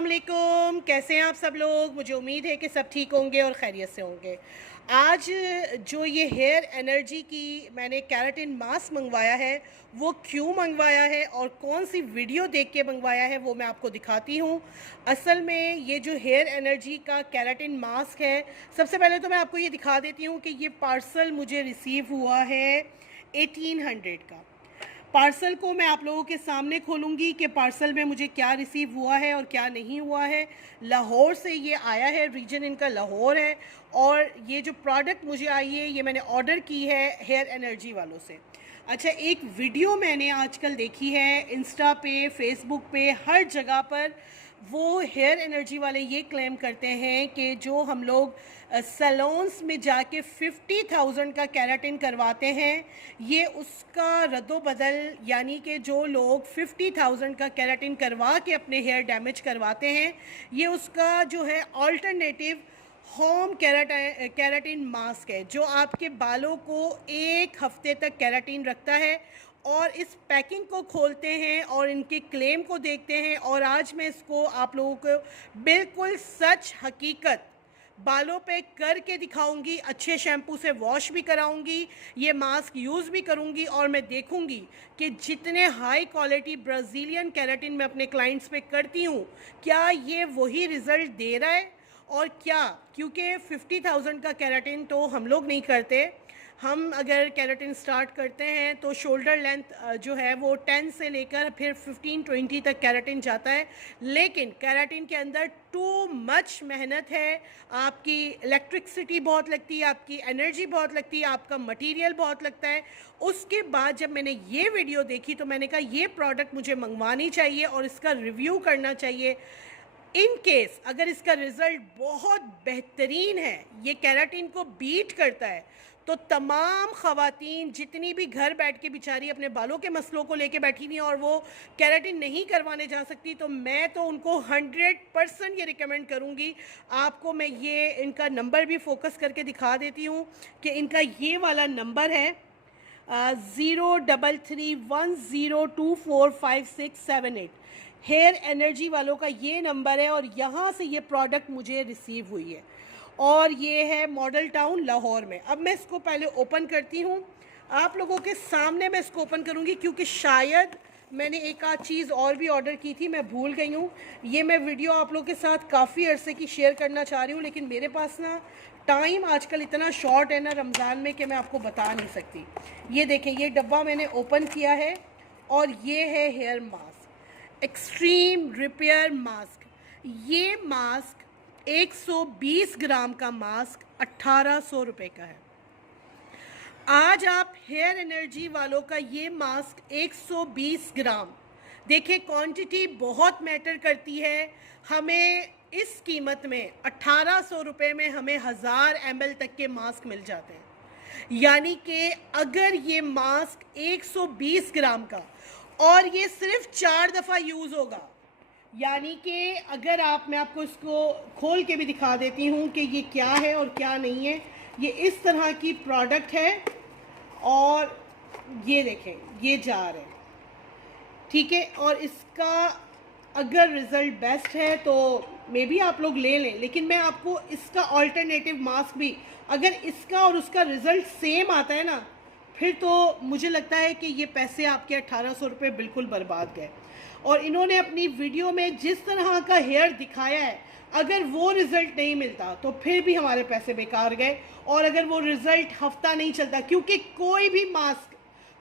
अस्सलाम वालेकुम, कैसे हैं आप सब लोग। मुझे उम्मीद है कि सब ठीक होंगे और खैरियत से होंगे। आज जो ये हेयर एनर्जी की मैंने केराटिन मास्क मंगवाया है, वो क्यों मंगवाया है और कौन सी वीडियो देख के मंगवाया है वो मैं आपको दिखाती हूँ। असल में ये जो हेयर एनर्जी का केराटिन मास्क है, सबसे पहले तो मैं आपको ये दिखा देती हूँ कि ये पार्सल मुझे रिसीव हुआ है 1800 का। पार्सल को मैं आप लोगों के सामने खोलूँगी कि पार्सल में मुझे क्या रिसीव हुआ है और क्या नहीं हुआ है। लाहौर से ये आया है, रीजन इनका लाहौर है। और ये जो प्रोडक्ट मुझे आई है ये मैंने ऑर्डर की है हेयर एनर्जी वालों से। अच्छा, एक वीडियो मैंने आजकल देखी है इंस्टा पे, फेसबुक पे, हर जगह पर वो हेयर एनर्जी वाले ये क्लेम करते हैं कि जो हम लोग सैलून्स में जाके 50,000 का केराटिन करवाते हैं, ये उसका रद्दोबदल, यानी कि जो लोग 50,000 का केराटिन करवा के अपने हेयर डैमेज करवाते हैं, ये उसका जो है अल्टरनेटिव होम केराटिन मास्क है जो आपके बालों को एक हफ्ते तक केराटिन रखता है। और इस पैकिंग को खोलते हैं और इनके क्लेम को देखते हैं, और आज मैं इसको आप लोगों को बिल्कुल सच हकीकत बालों पे करके दिखाऊंगी। अच्छे शैम्पू से वॉश भी कराऊंगी, ये मास्क यूज़ भी करूंगी, और मैं देखूंगी कि जितने हाई क्वालिटी ब्राज़ीलियन केराटिन मैं अपने क्लाइंट्स पे करती हूँ, क्या ये वही रिज़ल्ट दे रहा है और क्या। क्योंकि 50,000 का केराटिन तो हम लोग नहीं करते। हम अगर केराटिन स्टार्ट करते हैं तो शोल्डर लेंथ जो है वो 10 से लेकर फिर 15-20 तक केराटिन जाता है। लेकिन केराटिन के अंदर टू मच मेहनत है, आपकी इलेक्ट्रिसिटी बहुत लगती है, आपकी एनर्जी बहुत लगती है, आपका मटेरियल बहुत लगता है। उसके बाद जब मैंने ये वीडियो देखी तो मैंने कहा ये प्रोडक्ट मुझे मंगवानी चाहिए और इसका रिव्यू करना चाहिए। इन केस अगर इसका रिज़ल्ट बहुत बेहतरीन है, ये केराटिन को बीट करता है, तो तमाम ख़वातीन जितनी भी घर बैठ के बेचारी अपने बालों के मसलों को लेके बैठी हुई और वो केराटिन नहीं करवाने जा सकती, तो मैं तो उनको 100% ये रिकमेंड करूँगी। आपको मैं ये इनका नंबर भी फोकस करके दिखा देती हूँ कि इनका ये वाला नंबर है 0331024567 हेयर एनर्जी वालों का ये नंबर है, और यहाँ से ये प्रोडक्ट मुझे रिसीव हुई है और ये है मॉडल टाउन लाहौर में। अब मैं इसको पहले ओपन करती हूँ, आप लोगों के सामने मैं इसको ओपन करूँगी, क्योंकि शायद मैंने एक आध चीज़ और भी ऑर्डर की थी, मैं भूल गई हूँ। ये मैं वीडियो आप लोगों के साथ काफ़ी अरसे की शेयर करना चाह रही हूँ, लेकिन मेरे पास ना टाइम आजकल इतना शॉर्ट है ना रमज़ान में कि मैं आपको बता नहीं सकती। ये देखें, ये डब्बा मैंने ओपन किया है और ये है hair mask, extreme repair mask. ये मास्क 120 ग्राम का मास्क 1800 रुपये का है। आज आप हेयर एनर्जी वालों का ये मास्क 120 ग्राम, देखिए क्वांटिटी बहुत मैटर करती है। हमें इस कीमत में 1800 रुपये में हमें 1000 ml तक के मास्क मिल जाते हैं। यानी कि अगर ये मास्क 120 ग्राम का, और ये सिर्फ 4 दफ़ा यूज़ होगा, यानी कि अगर आप, मैं आपको इसको खोल के भी दिखा देती हूँ कि ये क्या है और क्या नहीं है। ये इस तरह की प्रोडक्ट है और ये देखें, ये जार है, ठीक है। और इसका अगर रिज़ल्ट बेस्ट है तो मे बी आप लोग ले लें, लेकिन मैं आपको इसका अल्टरनेटिव मास्क भी, अगर इसका और उसका रिज़ल्ट सेम आता है ना, फिर तो मुझे लगता है कि ये पैसे आपके 1800 रुपये बिल्कुल बर्बाद गए। और इन्होंने अपनी वीडियो में जिस तरह का हेयर दिखाया है, अगर वो रिज़ल्ट नहीं मिलता तो फिर भी हमारे पैसे बेकार गए। और अगर वो रिज़ल्ट हफ्ता नहीं चलता, क्योंकि कोई भी मास्क,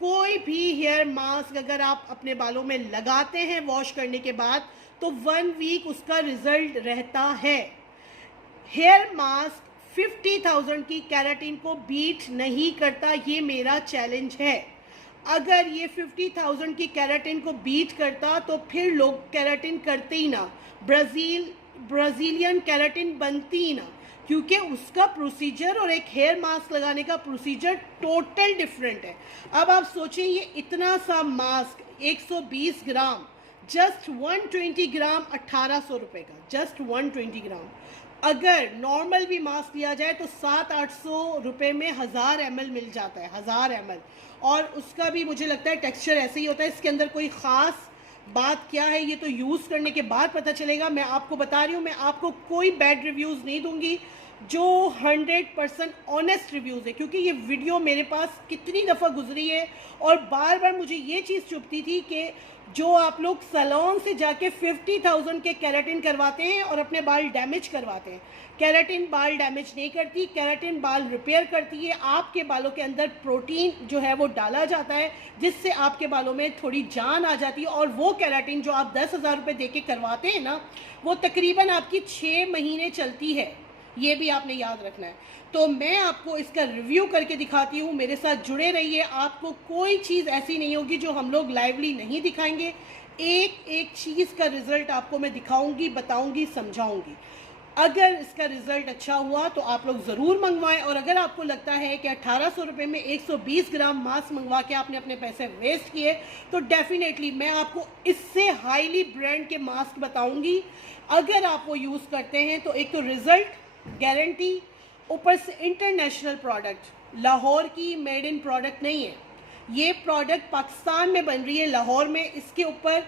कोई भी हेयर मास्क अगर आप अपने बालों में लगाते हैं वॉश करने के बाद, तो 1 वीक उसका रिज़ल्ट रहता है। हेयर मास्क 50,000 की केराटिन को बीट नहीं करता, ये मेरा चैलेंज है। अगर ये 50,000 की केराटिन को बीट करता तो फिर लोग केराटिन करते ही ना, ब्राज़ीलियन केराटिन बनती ही ना, क्योंकि उसका प्रोसीजर और एक हेयर मास्क लगाने का प्रोसीजर टोटल डिफरेंट है। अब आप सोचें, ये इतना सा मास्क 120 ग्राम, जस्ट 120 ग्राम 1800 रुपये का, जस्ट 120 ग्राम। अगर नॉर्मल भी मास्क लिया जाए तो 700-800 रुपये में 1000 ml मिल जाता है, 1000 ml। और उसका भी मुझे लगता है टेक्सचर ऐसे ही होता है, इसके अंदर कोई ख़ास बात क्या है ये तो यूज़ करने के बाद पता चलेगा। मैं आपको बता रही हूँ, मैं आपको कोई बैड रिव्यूज़ नहीं दूंगी, जो 100% ऑनेस्ट रिव्यूज़ है, क्योंकि ये वीडियो मेरे पास कितनी दफ़ा गुजरी है और बार बार मुझे ये चीज़ चुभती थी कि जो आप लोग सैलून से जाके 50,000 के केराटिन करवाते हैं और अपने बाल डैमेज करवाते हैं। केराटिन बाल डैमेज नहीं करती, केराटिन बाल रिपेयर करती है। आपके बालों के अंदर प्रोटीन जो है वो डाला जाता है, जिससे आपके बालों में थोड़ी जान आ जाती है। और वो केराटिन जो आप 10,000 रुपये दे के करवाते हैं ना, वो तकरीबन आपकी 6 महीने चलती है, ये भी आपने याद रखना है। तो मैं आपको इसका रिव्यू करके दिखाती हूँ, मेरे साथ जुड़े रहिए। आपको कोई चीज़ ऐसी नहीं होगी जो हम लोग लाइवली नहीं दिखाएंगे। एक एक चीज़ का रिज़ल्ट आपको मैं दिखाऊंगी, बताऊंगी, समझाऊंगी। अगर इसका रिज़ल्ट अच्छा हुआ तो आप लोग ज़रूर मंगवाएं। और अगर आपको लगता है कि 1800 रुपये में 120 ग्राम मास्क मंगवा के आपने अपने पैसे वेस्ट किए, तो डेफिनेटली मैं आपको इससे हाईली ब्रांड के मास्क बताऊंगी। अगर आप वो यूज़ करते हैं तो एक तो रिज़ल्ट गारंटी, ऊपर से इंटरनेशनल प्रोडक्ट, लाहौर की मेड इन प्रोडक्ट नहीं है। ये प्रोडक्ट पाकिस्तान में बन रही है, लाहौर में। इसके ऊपर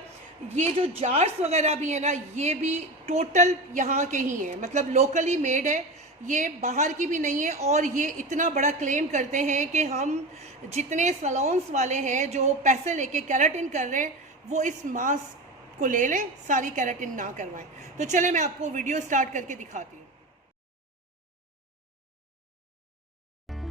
ये जो जार्स वगैरह भी है ना, ये भी टोटल यहाँ के ही हैं, मतलब लोकली मेड है, ये बाहर की भी नहीं है। और ये इतना बड़ा क्लेम करते हैं कि हम जितने सैलून्स वाले हैं जो पैसे लेके केराटिन कर रहे हैं, वो इस मास्क को ले लें, सारी केराटिन ना करवाएं। तो चले मैं आपको वीडियो स्टार्ट करके दिखाती हूँ।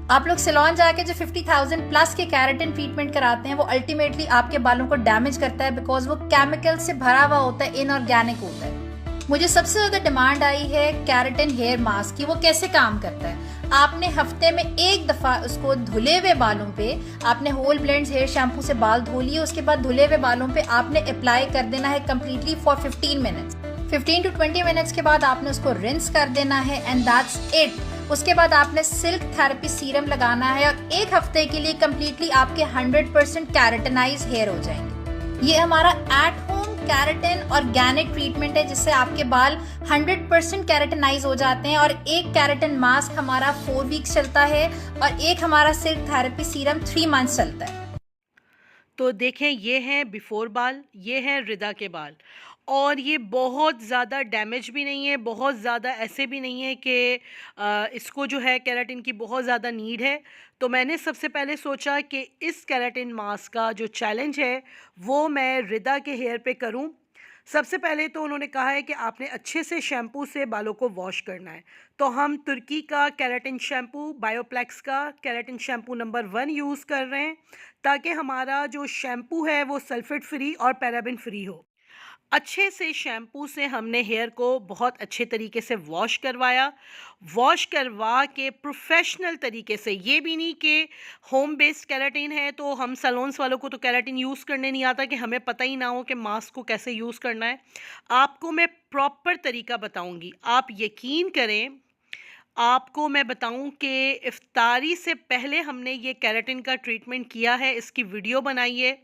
आप लोग सैलून जाके जो 50,000 प्लस के केराटिन ट्रीटमेंट कराते हैं, वो अल्टीमेटली आपके बालों को डैमेज करता है, बिकॉज वो केमिकल से भरा हुआ होता है, इनऑर्गेनिक होता है। मुझे सबसे ज़्यादा डिमांड आई है केराटिन हेयर मास्क की। वो कैसे काम करता है? आपने हफ्ते में एक दफ़ा उसको धुले हुए बालों पे, आपने होल ब्लेंड्स हेयर शैम्पू से बाल धो लिए, उसके बाद धुले हुए बालों पे आपने अप्लाई कर देना है completely for 15 minutes. 15 to 20 minutes के बाद आपने उसको रिंस कर देना है, एंड दैट्स इट। उसके बाद आपने सिल्क थेरेपी सीरम लगाना है और एक हफ्ते के लिए कम्प्लीटली आपके 100% केराटिनाइज हेयर हो जाएंगे। ये हमारा at home keratin organic treatment है, जिससे आपके बाल 100% केराटिनाइज हो जाते हैं। और एक केराटिन मास्क हमारा 4 वीक्स चलता है और एक हमारा सिल्क थेरेपी सीरम 3 मंथ्स चलता है। तो देखें, ये हैं बिफोर बाल, ये हैं रिदा के बाल, और ये बहुत ज़्यादा डैमेज भी नहीं है, बहुत ज़्यादा ऐसे भी नहीं है कि इसको जो है केराटिन की बहुत ज़्यादा नीड है। तो मैंने सबसे पहले सोचा कि इस केराटिन मास्क का जो चैलेंज है वो मैं रिदा के हेयर पे करूं। सबसे पहले तो उन्होंने कहा है कि आपने अच्छे से शैम्पू से बालों को वॉश करना है। तो हम तुर्की का केराटिन शैम्पू, बायोप्लेक्स का केराटिन शैम्पू नंबर 1 यूज़ कर रहे हैं, ताकि हमारा जो शैम्पू है वो सल्फेट फ्री और पैराबिन फ्री हो। अच्छे से शैम्पू से हमने हेयर को बहुत अच्छे तरीके से वॉश करवाया। वॉश करवा के प्रोफेशनल तरीके से, ये भी नहीं कि होम बेस्ड केराटिन है तो हम सैलून्स वालों को तो केराटिन यूज़ करने नहीं आता कि हमें पता ही ना हो कि मास्क को कैसे यूज़ करना है। आपको मैं प्रॉपर तरीका बताऊंगी। आप यकीन करें, आपको मैं बताऊं कि इफ्तारी से पहले हमने ये केराटिन का ट्रीटमेंट किया है, इसकी वीडियो बनाई है,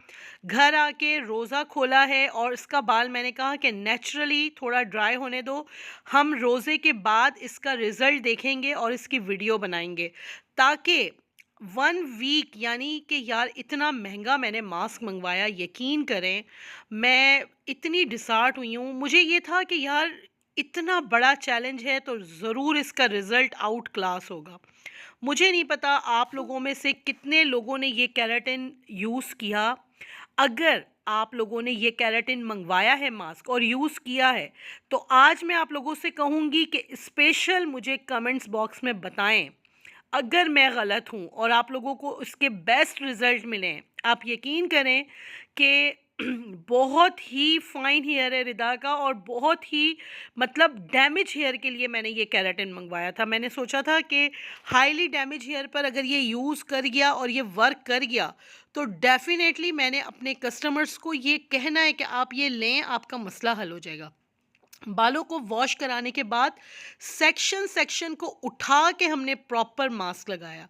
घर आके रोज़ा खोला है, और इसका बाल मैंने कहा कि नेचुरली थोड़ा ड्राई होने दो, हम रोज़े के बाद इसका रिज़ल्ट देखेंगे और इसकी वीडियो बनाएंगे, ताकि 1 वीक, यानी कि यार इतना महंगा मैंने मास्क मंगवाया, यकीन करें मैं इतनी डिसहार्ट हुई हूँ। मुझे ये था कि यार इतना बड़ा चैलेंज है तो ज़रूर इसका रिज़ल्ट आउट क्लास होगा। मुझे नहीं पता आप लोगों में से कितने लोगों ने ये केराटिन यूज़ किया। अगर आप लोगों ने ये केराटिन मंगवाया है मास्क और यूज़ किया है, तो आज मैं आप लोगों से कहूँगी कि स्पेशल मुझे कमेंट्स बॉक्स में बताएं अगर मैं गलत हूँ और आप लोगों को इसके बेस्ट रिज़ल्ट मिलें। आप यकीन करें कि बहुत ही फ़ाइन हेयर है रिदा का, और बहुत ही मतलब डैमेज हेयर के लिए मैंने ये केराटिन मंगवाया था। मैंने सोचा था कि हाईली डैमेज हेयर पर अगर ये यूज़ कर गया और ये वर्क कर गया, तो डेफ़िनेटली मैंने अपने कस्टमर्स को ये कहना है कि आप ये लें, आपका मसला हल हो जाएगा। बालों को वॉश कराने के बाद सेक्शन सेक्शन को उठा के हमने प्रॉपर मास्क लगाया।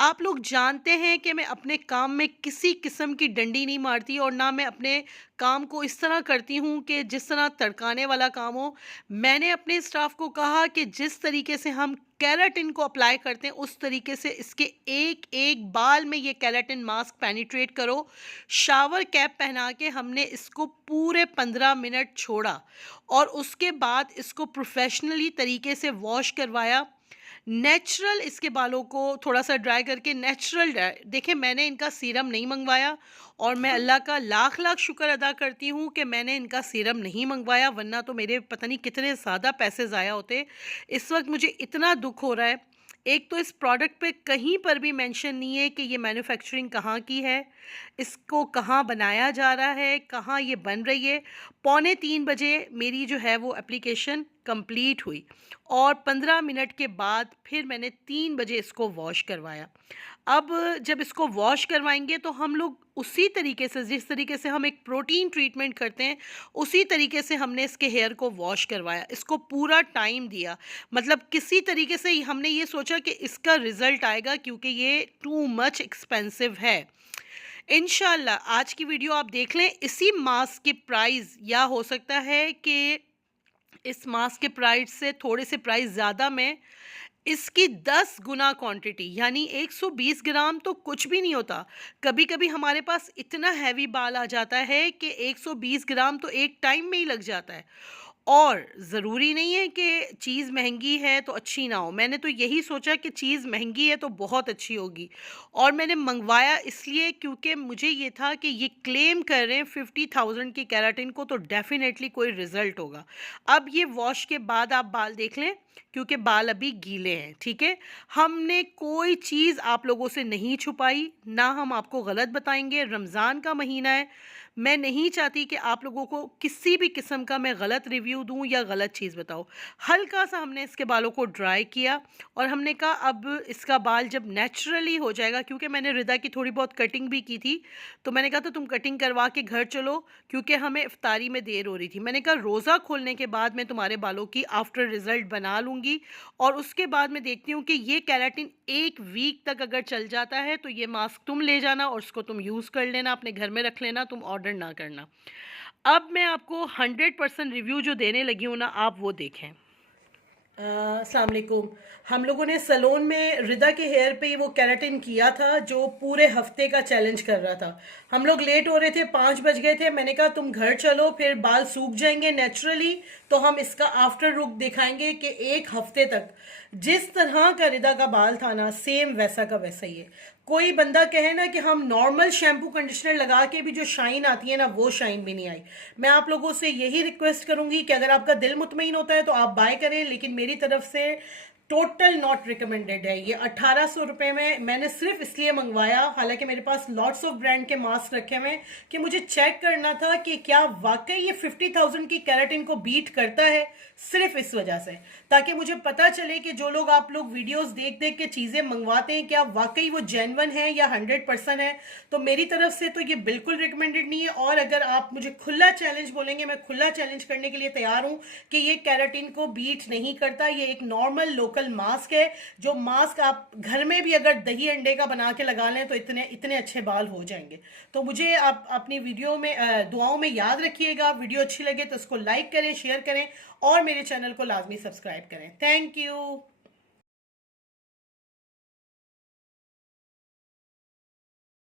आप लोग जानते हैं कि मैं अपने काम में किसी किस्म की डंडी नहीं मारती और ना मैं अपने काम को इस तरह करती हूँ कि जिस तरह तड़काने वाला काम हो। मैंने अपने स्टाफ को कहा कि जिस तरीके से हम केराटिन को अप्लाई करते हैं उस तरीके से इसके एक एक बाल में ये केराटिन मास्क पेनिट्रेट करो। शावर कैप पहना के हमने इसको पूरे 15 मिनट छोड़ा और उसके बाद इसको प्रोफेशनली तरीके से वॉश करवाया। नेचुरल इसके बालों को थोड़ा सा ड्राई करके नेचुरल ड्राई, देखिए मैंने इनका सीरम नहीं मंगवाया और मैं अल्लाह का लाख लाख शुक्र अदा करती हूँ कि मैंने इनका सीरम नहीं मंगवाया, वरना तो मेरे पता नहीं कितने ज़्यादा पैसे ज़ाया होते। इस वक्त मुझे इतना दुख हो रहा है। एक तो इस प्रोडक्ट पे कहीं पर भी मेंशन नहीं है कि ये मैन्युफैक्चरिंग कहाँ की है, इसको कहाँ बनाया जा रहा है, कहाँ ये बन रही है। 2:45 बजे मेरी जो है वो एप्लीकेशन कंप्लीट हुई और 15 मिनट के बाद फिर मैंने 3 बजे इसको वॉश करवाया। अब जब इसको वॉश करवाएंगे तो हम लोग उसी तरीके से, जिस तरीके से हम एक प्रोटीन ट्रीटमेंट करते हैं, उसी तरीके से हमने इसके हेयर को वॉश करवाया। इसको पूरा टाइम दिया, मतलब किसी तरीके से हमने ये सोचा कि इसका रिज़ल्ट आएगा, क्योंकि ये टू मच एक्सपेंसिव है। इंशाल्लाह आज की वीडियो आप देख लें। इसी मास्क की प्राइस, या हो सकता है कि इस मास्क के प्राइस से थोड़े से प्राइस ज़्यादा में इसकी 10 गुना क्वांटिटी, यानी 120 ग्राम तो कुछ भी नहीं होता। कभी कभी हमारे पास इतना हैवी बाल आ जाता है कि 120 ग्राम तो एक टाइम में ही लग जाता है। और ज़रूरी नहीं है कि चीज़ महंगी है तो अच्छी ना हो। मैंने तो यही सोचा कि चीज़ महंगी है तो बहुत अच्छी होगी, और मैंने मंगवाया इसलिए क्योंकि मुझे ये था कि ये क्लेम कर रहे हैं 50,000 की केराटिन को, तो डेफिनेटली कोई रिज़ल्ट होगा। अब ये वॉश के बाद आप बाल देख लें, क्योंकि बाल अभी गीले हैं, ठीक है। हमने कोई चीज़ आप लोगों से नहीं छुपाई, ना हम आपको गलत बताएंगे। रमज़ान का महीना है, मैं नहीं चाहती कि आप लोगों को किसी भी किस्म का मैं गलत रिव्यू दूं या गलत चीज़ बताऊं। हल्का सा हमने इसके बालों को ड्राई किया और हमने कहा अब इसका बाल जब नेचुरली हो जाएगा, क्योंकि मैंने रिदा की थोड़ी बहुत कटिंग भी की थी, तो मैंने कहा तो तुम कटिंग करवा के घर चलो, क्योंकि हमें इफ्तारी में देर हो रही थी। मैंने कहा रोज़ा खोलने के बाद मैं तुम्हारे बालों की आफ्टर रिज़ल्ट बना लूँगी, और उसके बाद मैं देखती हूँ कि ये केराटिन 1 वीक तक अगर चल जाता है तो ये मास्क तुम ले जाना और उसको तुम यूज़ कर लेना, अपने घर में रख लेना, तुम ऑर्डर ना करना। अब मैं आपको 100% रिव्यू जो देने लगी हूँ ना, आप वो देखें। अस्सलाम वालेकुम। हम लोगों ने सलोन में रिदा के हेयर पे वो केराटिन किया था, जो पूरे हफ्ते का चैलेंज कर रहा था। हम लोग लेट हो रहे थे, 5 बज गए थे। मैंने कहा तुम घर चलो, फिर बाल सूख जाएंगे नेचुरली, तो हम इसका आफ्टर लुक दिखाएंगे कि 1 हफ्ते तक जिस तरह का रिदा का बाल था ना, सेम वैसा का वैसा ही है। कोई बंदा कहे ना कि हम नॉर्मल शैम्पू कंडीशनर लगा के भी जो शाइन आती है ना, वो शाइन भी नहीं आई। मैं आप लोगों से यही रिक्वेस्ट करूंगी कि अगर आपका दिल मुतमईन होता है तो आप बाय करें, लेकिन मेरी तरफ से टोटल नॉट रिकमेंडेड है। ये 1800 रुपये में मैंने सिर्फ इसलिए मंगवाया, हालांकि मेरे पास लॉट्स ऑफ ब्रांड के मास्क रखे हुए हैं, कि मुझे चेक करना था कि क्या वाकई ये 50,000 की केराटिन को बीट करता है, सिर्फ इस वजह से, ताकि मुझे पता चले कि जो लोग आप लोग वीडियोस देख देख के चीज़ें मंगवाते हैं, क्या वाकई वो जेन्युइन है या 100% है। तो मेरी तरफ से तो ये बिल्कुल रिकमेंडेड नहीं है। और अगर आप मुझे खुला चैलेंज बोलेंगे, मैं खुला चैलेंज करने के लिए तैयार हूँ कि ये केराटिन को बीट नहीं करता। ये एक नॉर्मल लोकल मास्क है, जो मास्क आप घर में भी अगर दही अंडे का बना के लगा लें तो इतने इतने अच्छे बाल हो जाएंगे। तो मुझे आप अपनी वीडियो में दुआओं में याद रखिएगा। वीडियो अच्छी लगे तो इसको लाइक करें, शेयर करें और मेरे चैनल को लाजमी सब्सक्राइब करें। Thank you.